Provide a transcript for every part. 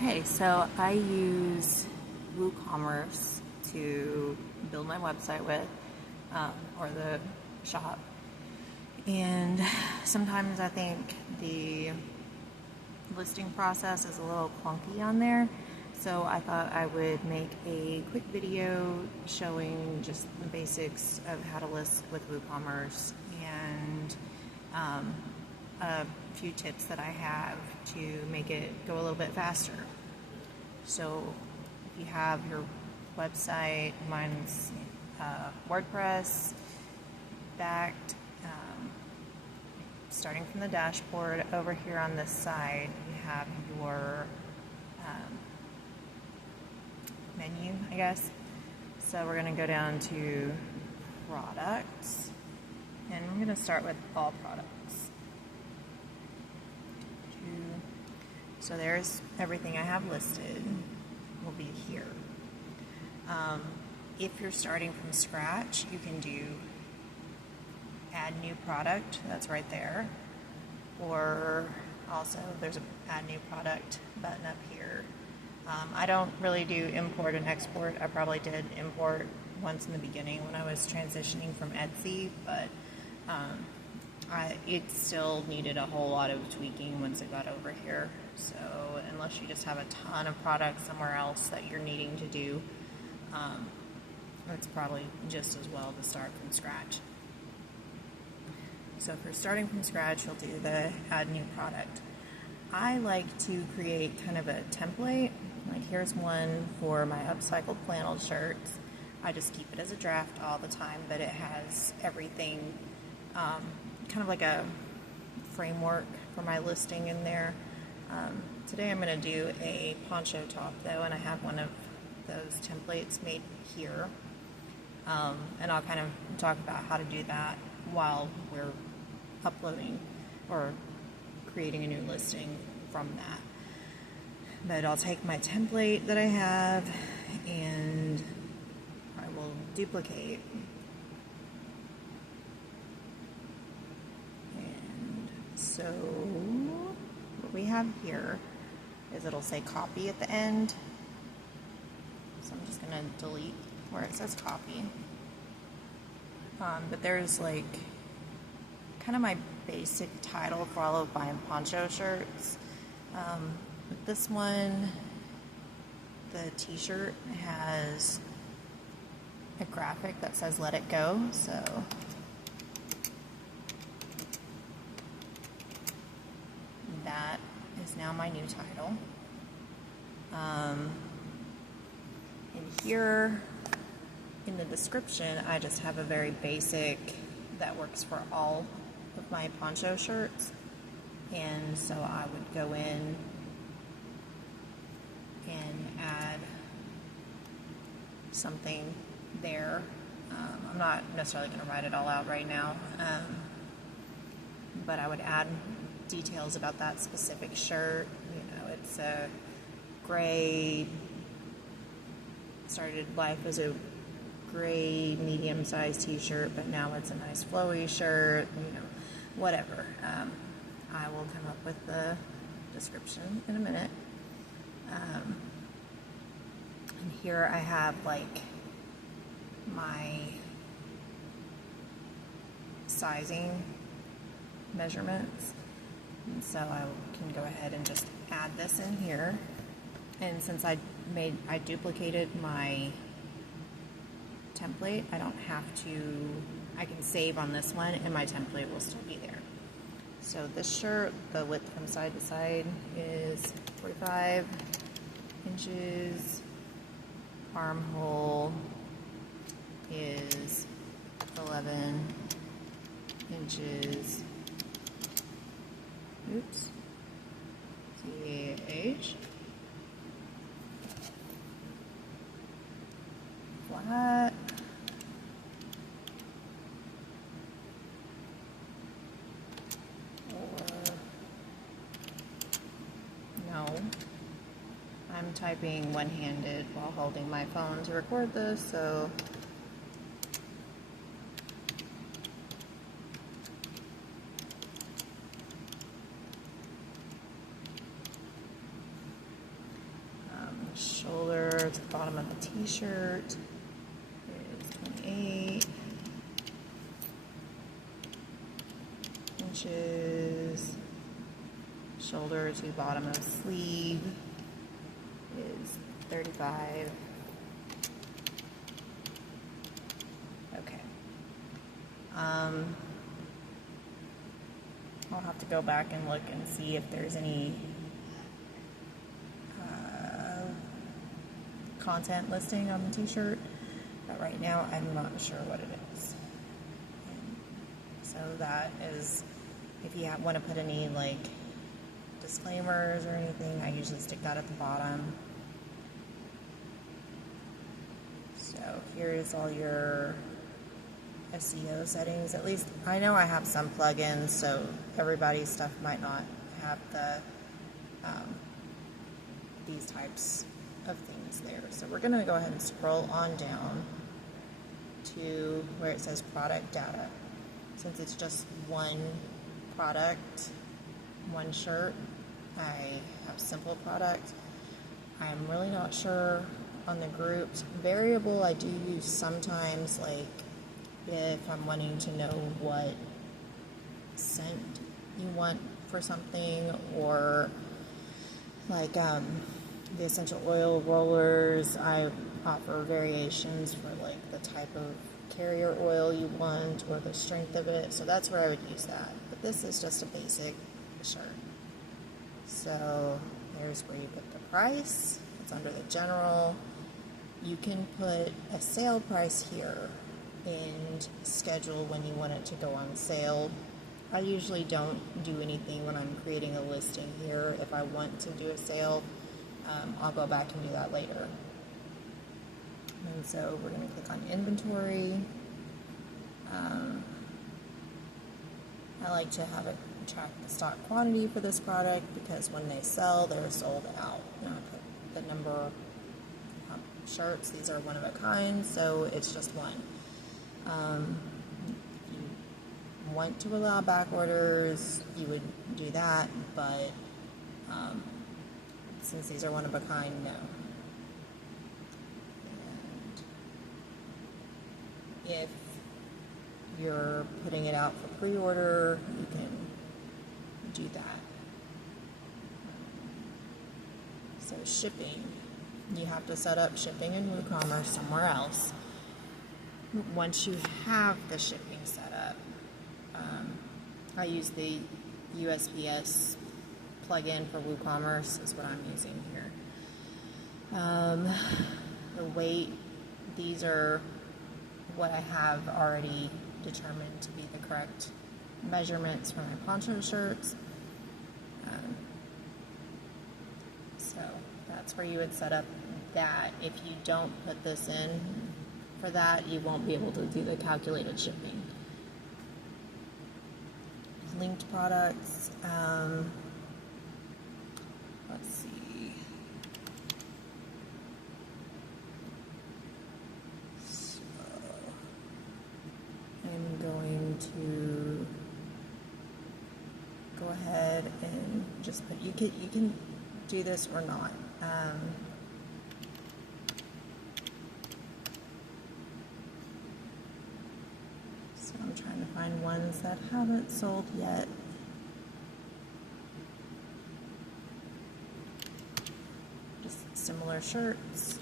Okay, so I use Woocommerce to build my website with, or the shop. And sometimes I think the listing process is a little clunky on there. So I thought I would make a quick video showing just the basics of how to list with WooCommerce and a few tips that I have to make it go a little bit faster. So if you have your website, mine's WordPress backed, starting from the dashboard, over here on this side you have your menu, I guess. So we're going to go down to products, and I'm going to start with all products. So there's everything I have listed will be here. If you're starting from scratch, you can do add new product, that's right there. Or also there's a add new product button up here. I don't really do import and export. I probably did import once in the beginning when I was transitioning from Etsy, but it still needed a whole lot of tweaking once it got over here. So unless you just have a ton of products somewhere else that you're needing to do, it's probably just as well to start from scratch. So if you're starting from scratch, you'll do the add new product. I like to create kind of a template. Like here's one for my upcycled flannel shirts. I just keep it as a draft all the time, but it has everything, kind of like a framework for my listing in there. Today I'm going to do a poncho top though, and I have one of those templates made here. And I'll kind of talk about how to do that while we're uploading or creating a new listing from that. But I'll take my template that I have and I will duplicate. And so what we have here is it'll say copy at the end. So I'm just going to delete where it says copy. But there's like kind of my basic title for all of my poncho shirts. With this one, the t-shirt has a graphic that says let it go, so that is now my new title. And here in the description, I just have a very basic that works for all of my poncho shirts. And so I would go in and add something there. I'm not necessarily going to write it all out right now, but I would add details about that specific shirt. You know, it's a gray, started life as a gray medium-sized t-shirt, but now it's a nice flowy shirt, you know, whatever. I will come up with the description in a minute. And here I have like my sizing measurements, and so I can go ahead and just add this in here. And since I duplicated my template, I don't have to, I can save on this one and my template will still be there. So this shirt, the width from side to side is 45 inches. Armhole is 11 inches. Oops. CH. Flat. I'm typing one-handed while holding my phone to record this, so bottom of the t-shirt is 28 inches. Shoulder to bottom of sleeve is 35. Okay. I'll have to go back and look and see if there's any content listing on the t-shirt, but right now I'm not sure what it is. And so that is, if you want to put any like disclaimers or anything, I usually stick that at the bottom. So here's all your SEO settings. At least I know I have some plugins, so everybody's stuff might not have the these types of things there. So we're going to go ahead and scroll on down to where it says product data. Since it's just one product, one shirt, I have simple product. I'm really not sure on the groups. Variable I do use sometimes, like if I'm wanting to know what scent you want for something, or like the essential oil rollers, I offer variations for like the type of carrier oil you want or the strength of it, so that's where I would use that. But this is just a basic shirt. So there's where you put the price. It's under the general. You can put a sale price here and schedule when you want it to go on sale. I usually don't do anything when I'm creating a listing here. If I want to do a sale, I'll go back and do that later. And so we're going to click on inventory. I like to have it track the stock quantity for this product because when they sell, they're sold out. And I put the number of shirts. These are one of a kind, so it's just one. If you want to allow back orders, you would do that, but since these are one of a kind, no. And if you're putting it out for pre-order, you can do that. So shipping, you have to set up shipping in WooCommerce somewhere else. Once you have the shipping set up, I use the USPS plugin for WooCommerce is what I'm using here. The weight, these are what I have already determined to be the correct measurements for my poncho shirts. So that's where you would set up that. If you don't put this in for that, you won't be able to do the calculated shipping. Linked products, let's see. So I'm going to go ahead and just put, you can do this or not. So I'm trying to find ones that haven't sold yet. Just similar shirts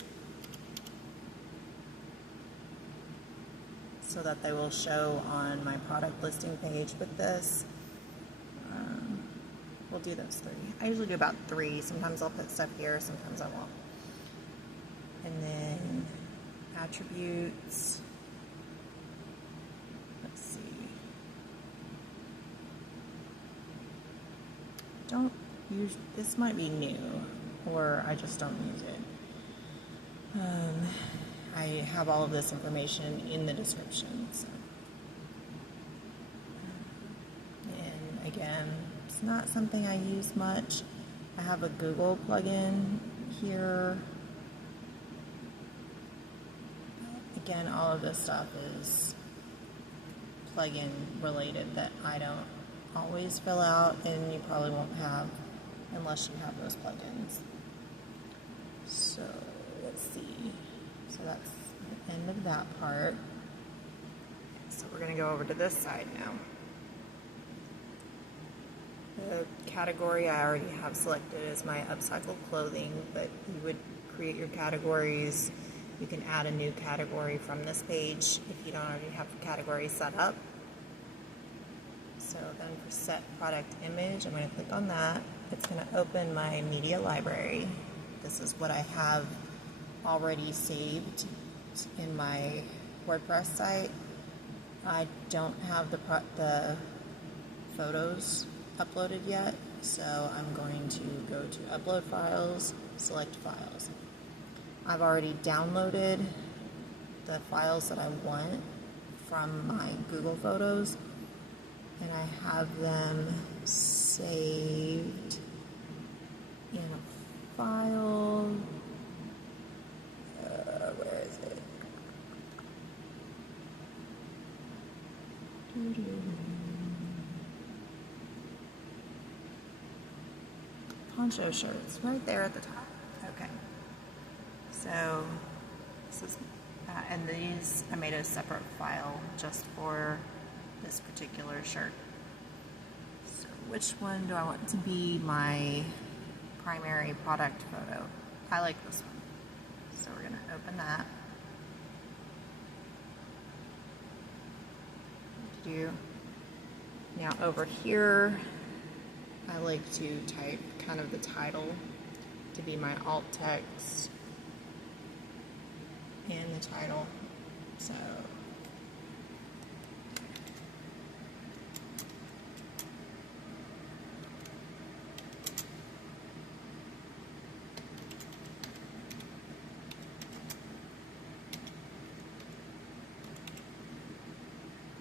so that they will show on my product listing page with this. We'll do those 3. I usually do about 3. Sometimes I'll put stuff here, sometimes I won't. And then attributes. Let's see. Don't use, this might be new, or I just don't use it. I have all of this information in the description. So. And again, it's not something I use much. I have a Google plugin here. Again, all of this stuff is plugin related that I don't always fill out, and you probably won't have unless you have those plugins. So let's see. end of that part. So we're going to go over to this side now. The category I already have selected is my upcycled clothing, but you would create your categories. You can add a new category from this page if you don't already have the category set up. So then for set product image, I'm going to click on that. It's going to open my media library. This is what I have already saved in my WordPress site. I don't have the photos uploaded yet, so I'm going to go to upload files, select files. I've already downloaded the files that I want from my Google Photos, and I have them saved in a file. Where is it? Poncho shirts, right there at the top. Okay. So, this is, and these, I made a separate file just for this particular shirt. So, which one do I want to be my primary product photo? I like this one. So, we're going to open that. Now, over here, I like to type kind of the title to be my alt text in the title. So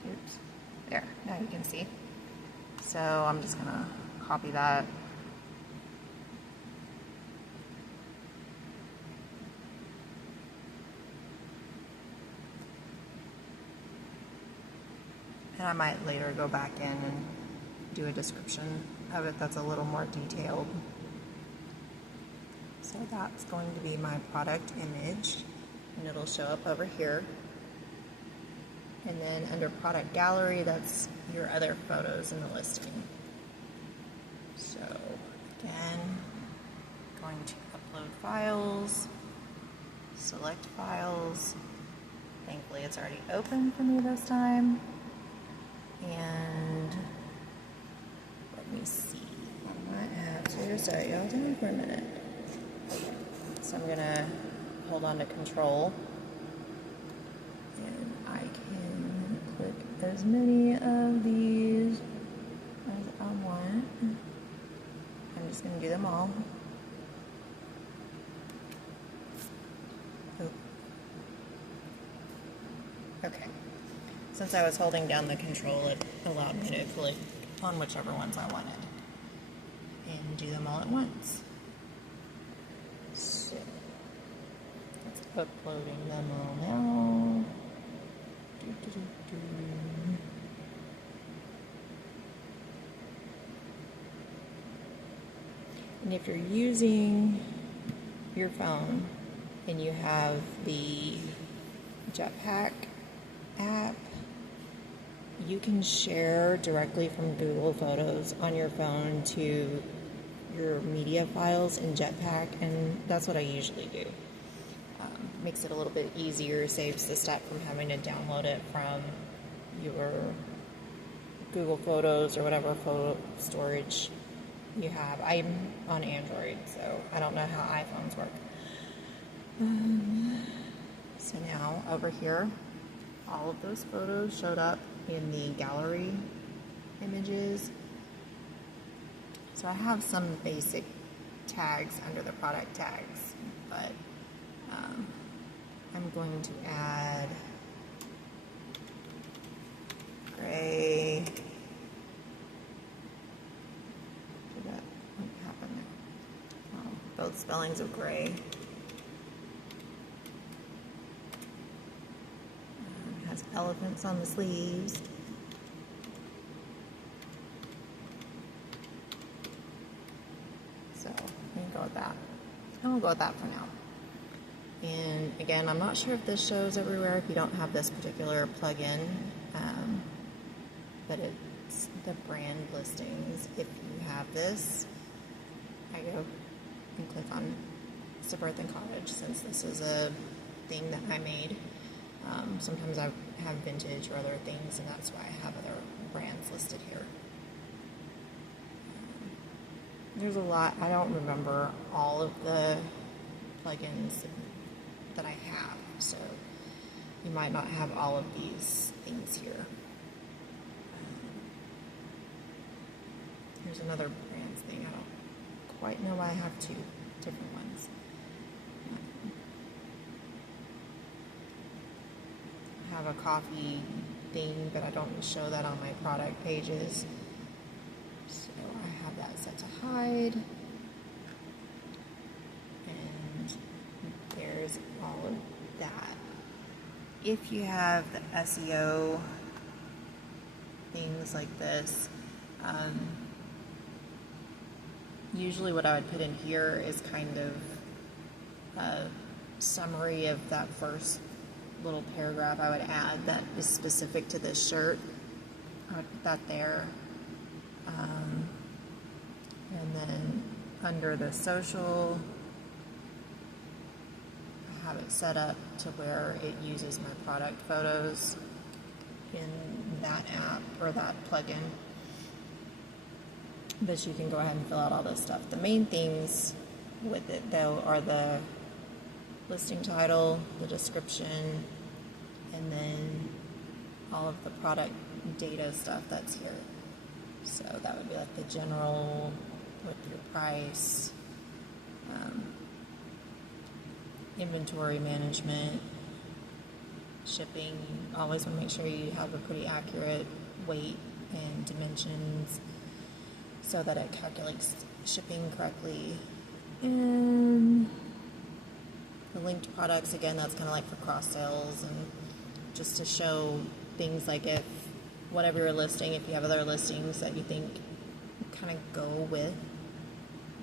oops, there, now you can see. So I'm just gonna copy that. And I might later go back in and do a description of it that's a little more detailed. So that's going to be my product image, and it'll show up over here. And then under product gallery, that's your other photos in the listing. So again, going to upload files, select files. Thankfully it's already open for me this time. And let me see on my apps here. Sorry, y'all, hold on for a minute. So I'm gonna hold on to control, and I can click as many of these as I want. I'm just gonna do them all. Oh. Okay. Since I was holding down the control, it allowed me to click on whichever ones I wanted and do them all at once. So, it's uploading them all now. And if you're using your phone and you have the Jetpack app, you can share directly from Google Photos on your phone to your media files in Jetpack, and that's what I usually do. Makes it a little bit easier, saves the step from having to download it from your Google Photos or whatever photo storage you have. I'm on Android, so I don't know how iPhones work. So now over here, all of those photos showed up in the gallery images. So I have some basic tags under the product tags, but I'm going to add gray. Did that happen there? Oh, both spellings of gray. It has elephants on the sleeves. So we can go with that. And we'll go with that for now. And again, I'm not sure if this shows everywhere if you don't have this particular plugin, but it's the brand listings. If you have this, I go and click on SubEarthan Cottage, since this is a thing that I made. Sometimes I have vintage or other things, and that's why I have other brands listed here. There's a lot. I don't remember all of the plugins that I have, so you might not have all of these things here. Here's another brands thing. I don't quite know why I have two different ones. I have a coffee thing, but I don't show that on my product pages. So I have that set to hide. And there's all of that. If you have the SEO things like this, usually what I would put in here is kind of a summary of that first little paragraph I would add that is specific to this shirt. I would put that there. And then under the social, I have it set up to where it uses my product photos in that app or that plugin. But you can go ahead and fill out all this stuff. The main things with it, though, are the listing title, the description, and then all of the product data stuff that's here. So that would be like the general, with your price, inventory management, shipping. You always want to make sure you have a pretty accurate weight and dimensions so that it calculates shipping correctly. And the linked products, again, that's kind of like for cross sales and just to show things like if whatever you're listing, if you have other listings that you think kind of go with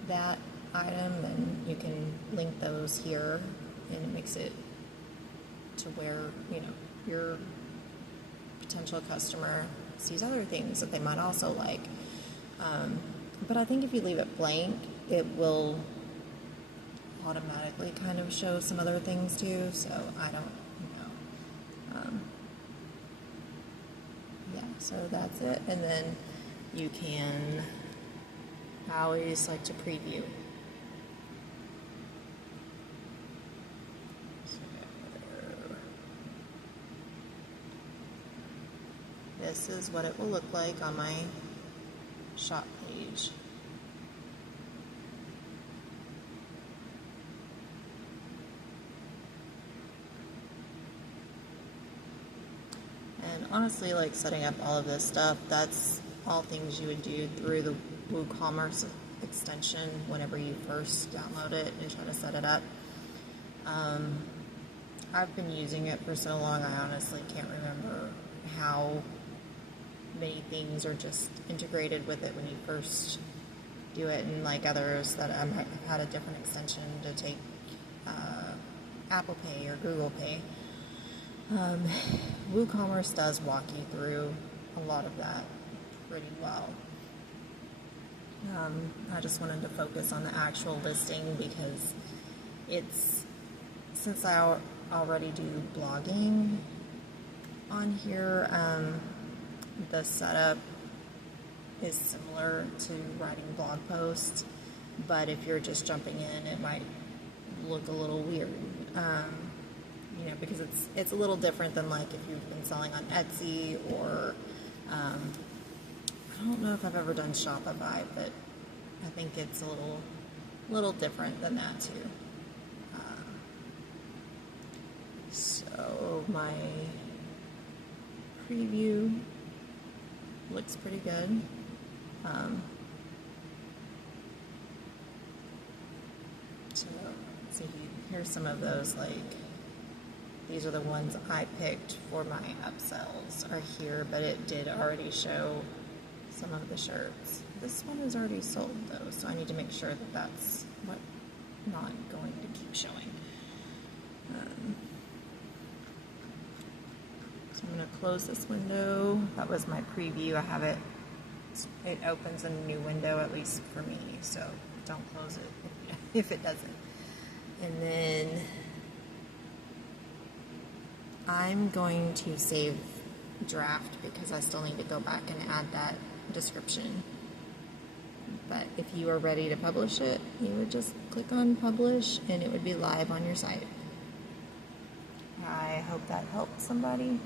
that item, then you can link those here, and it makes it to where, you know, your potential customer sees other things that they might also like. But I think if you leave it blank, it will automatically kind of show some other things too, so I don't know. Yeah, so that's it. And then you can, I always like to preview. So, this is what it will look like on my shop page. And honestly, like setting up all of this stuff, that's all things you would do through the Woocommerce extension whenever you first download it and try to set it up. I've been using it for so long, I honestly can't remember how many things are just integrated with it when you first do it, and like others that I've had a different extension to take Apple Pay or Google Pay. Woocommerce does walk you through a lot of that pretty well. I just wanted to focus on the actual listing because it's, since I already do blogging on here, the setup is similar to writing blog posts, but if you're just jumping in, it might look a little weird. You know, because it's a little different than like if you've been selling on Etsy or I don't know if I've ever done Shopify, but I think it's a little different than that too. So my preview looks pretty good. So let's see, here's some of those, like these are the ones I picked for my upsells are here, but it did already show some of the shirts. This one is already sold though, so I need to make sure that that's not going to keep showing. So I'm going to close this window. That was my preview. I have it opens a new window, at least for me, so don't close it if it doesn't. And then I'm going to save draft because I still need to go back and add that description. But if you are ready to publish it, you would just click on publish and it would be live on your site. I hope that helped somebody.